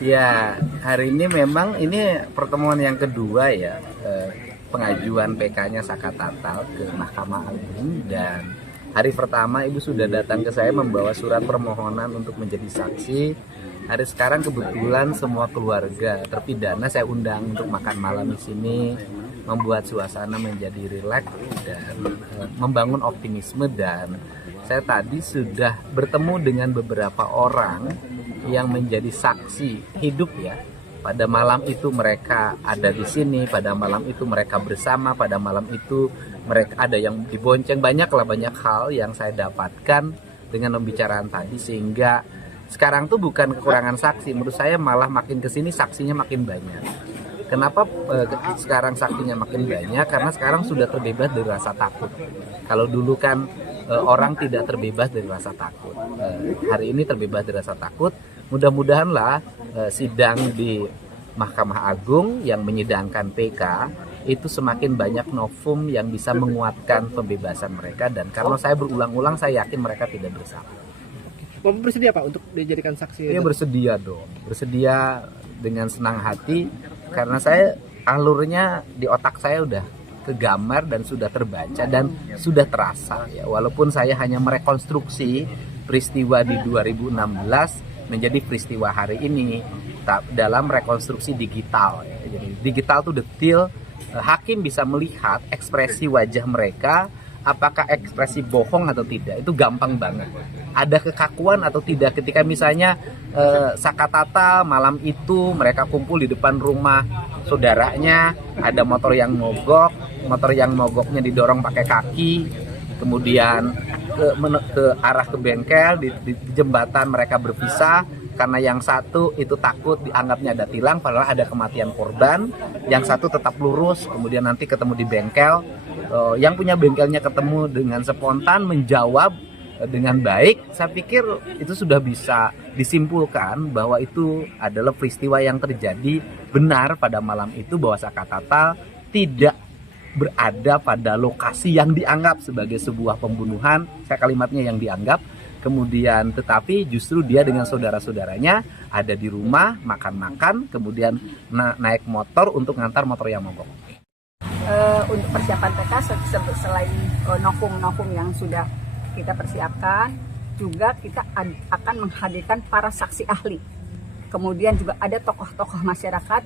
Ya, hari ini memang ini pertemuan yang kedua ya, pengajuan PK-nya Saka Tatal ke Mahkamah Agung, dan hari pertama Ibu sudah datang ke saya membawa surat permohonan untuk menjadi saksi. Hari sekarang kebetulan semua keluarga terpidana saya undang untuk makan malam di sini, membuat suasana menjadi rileks dan membangun optimisme. Dan saya tadi sudah bertemu dengan beberapa orang yang menjadi saksi hidup ya. Pada malam itu mereka ada di sini, pada malam itu mereka bersama, pada malam itu mereka ada yang dibonceng, banyak hal yang saya dapatkan dengan pembicaraan tadi, sehingga sekarang tuh bukan kekurangan saksi, menurut saya malah makin kesini saksinya makin banyak. Kenapa sekarang saksinya makin banyak? Karena sekarang sudah terbebas dari rasa takut. Kalau dulu kan orang tidak terbebas dari rasa takut. Hari ini terbebas dari rasa takut. Mudah-mudahanlah sidang di Mahkamah Agung yang menyidangkan PK itu semakin banyak novum yang bisa menguatkan pembebasan mereka. Dan karena saya berulang-ulang, saya yakin mereka tidak bersalah. Bapak bersedia Pak untuk dijadikan saksi? Iya, bersedia dong. Bersedia dengan senang hati. Karena saya alurnya di otak saya udah kegambar dan sudah terbaca dan sudah terasa ya, walaupun saya hanya merekonstruksi peristiwa di 2016 menjadi peristiwa hari ini dalam rekonstruksi digital ya. Jadi digital tuh detil, hakim bisa melihat ekspresi wajah mereka, apakah ekspresi bohong atau tidak, itu gampang banget. Ada kekakuan atau tidak ketika misalnya Saka Tatal malam itu mereka kumpul di depan rumah saudaranya, ada motor yang mogoknya didorong pakai kaki, kemudian ke arah ke bengkel, di jembatan mereka berpisah karena yang satu itu takut dianggapnya ada tilang padahal ada kematian korban, yang satu tetap lurus, kemudian nanti ketemu di bengkel, yang punya bengkelnya ketemu dengan spontan menjawab dengan baik. Saya pikir itu sudah bisa disimpulkan bahwa itu adalah peristiwa yang terjadi benar pada malam itu, bahwa Saka Tatal tidak berada pada lokasi yang dianggap sebagai sebuah pembunuhan. Saya kalimatnya yang dianggap, kemudian tetapi justru dia dengan saudara-saudaranya ada di rumah makan-makan, kemudian naik motor untuk ngantar motor yang mogok. Untuk persiapan PK selain novum yang sudah kita persiapkan, juga kita akan menghadirkan para saksi ahli. Kemudian juga ada tokoh-tokoh masyarakat,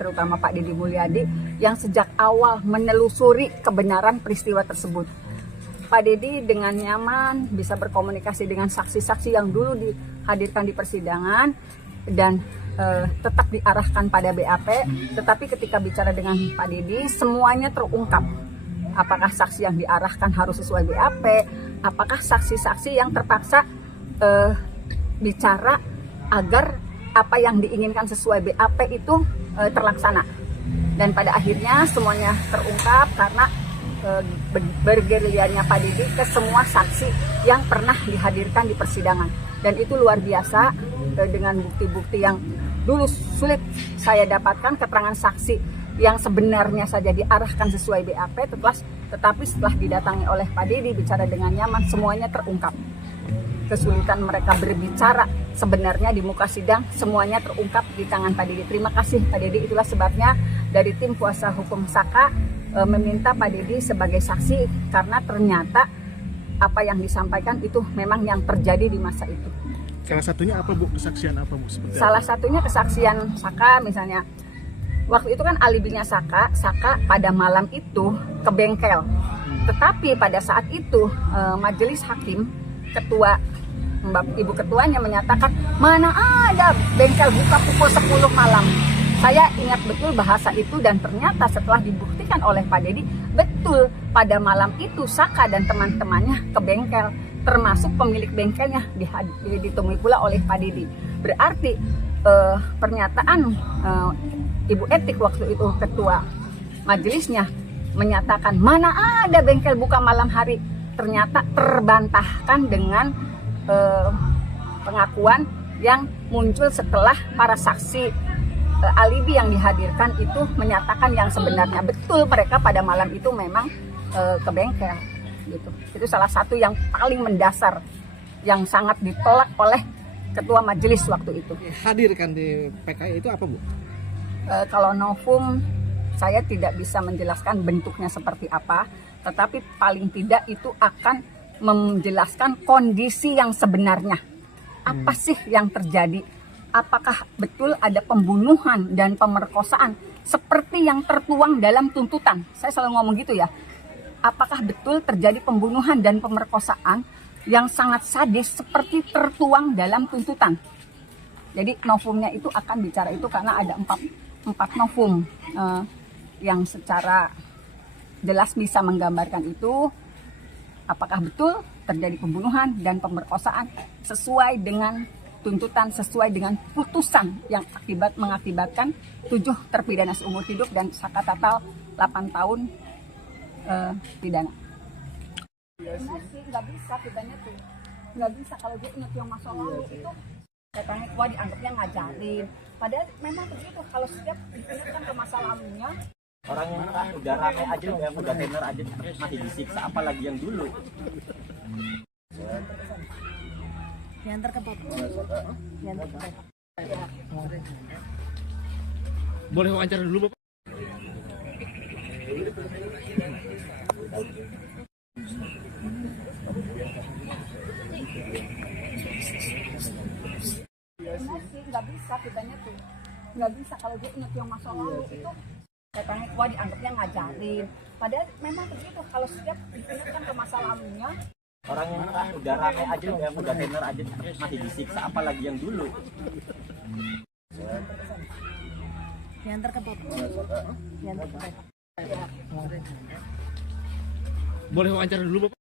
terutama Pak Deddy Mulyadi, yang sejak awal menelusuri kebenaran peristiwa tersebut. Pak Deddy dengan nyaman bisa berkomunikasi dengan saksi-saksi yang dulu dihadirkan di persidangan dan tetap diarahkan pada BAP. Tetapi ketika bicara dengan Pak Deddy, semuanya terungkap. Apakah saksi yang diarahkan harus sesuai BAP, apakah saksi-saksi yang terpaksa bicara agar apa yang diinginkan sesuai BAP itu terlaksana. Dan pada akhirnya semuanya terungkap karena bergerilyanya Pak Deddy ke semua saksi yang pernah dihadirkan di persidangan. Dan itu luar biasa, dengan bukti-bukti yang dulu sulit saya dapatkan, keterangan saksi yang sebenarnya saja diarahkan sesuai BAP, tetapi setelah didatangi oleh Pak Deddy bicara dengan nyaman, semuanya terungkap. Kesulitan mereka berbicara sebenarnya di muka sidang, semuanya terungkap di tangan Pak Deddy. Terima kasih Pak Deddy, itulah sebabnya dari tim kuasa hukum Saka meminta Pak Deddy sebagai saksi, karena ternyata apa yang disampaikan itu memang yang terjadi di masa itu. Salah satunya apa Bu? Kesaksian apa Bu? Salah satunya kesaksian Saka, misalnya waktu itu kan alibinya Saka pada malam itu ke bengkel. Tetapi pada saat itu majelis hakim, Ibu ketuanya menyatakan mana ada bengkel buka pukul 10 malam. Saya ingat betul bahasa itu, dan ternyata setelah dibuktikan oleh Pak Deddy, betul pada malam itu Saka dan teman-temannya ke bengkel, termasuk pemilik bengkelnya ditemui pula oleh Pak Deddy. Berarti pernyataan Ibu Etik waktu itu ketua majelisnya menyatakan mana ada bengkel buka malam hari, ternyata terbantahkan dengan pengakuan yang muncul setelah para saksi alibi yang dihadirkan itu menyatakan yang sebenarnya. Betul mereka pada malam itu memang ke bengkel gitu. Itu salah satu yang paling mendasar yang sangat ditolak oleh ketua majelis waktu itu. Hadir kan di PKI itu apa Bu? Kalau novum saya tidak bisa menjelaskan bentuknya seperti apa, tetapi paling tidak itu akan menjelaskan kondisi yang sebenarnya. Apa sih yang terjadi? Apakah betul ada pembunuhan dan pemerkosaan seperti yang tertuang dalam tuntutan? Saya selalu ngomong gitu ya. Apakah betul terjadi pembunuhan dan pemerkosaan yang sangat sadis seperti tertuang dalam tuntutan? Jadi novumnya itu akan bicara itu karena ada empat novum yang secara jelas bisa menggambarkan itu. Apakah betul terjadi pembunuhan dan pemerkosaan sesuai dengan tuntutan, sesuai dengan putusan yang mengakibatkan 7 terpidana seumur hidup dan saka total 8 tahun pidana. Nggak bisa pidana tuh, nggak bisa kalau dia ingat yang masa lalu itu katanya tua dianggapnya ngajarin. Padahal memang begitu, kalau setiap diingatkan ke masa lalunya. Orang yang udah rame aja, yang udah tenar aja masih disiksa, apalagi yang dulu. Yang terkepot. Yang terkepot. Boleh wawancara dulu Bapak? Nggak bisa pidana tuh, nggak bisa kalau dia ingat yang masa lalu itu katanya tua dianggapnya ngajarin. Padahal memang begitu, kalau setiap diingatkan ke masa lalunya. Orang yang udah rame aja, yang udah tenar aja masih disiksa, apalagi yang dulu. Yang terkepot. Yang terkepot. Boleh wawancara dulu Bapak?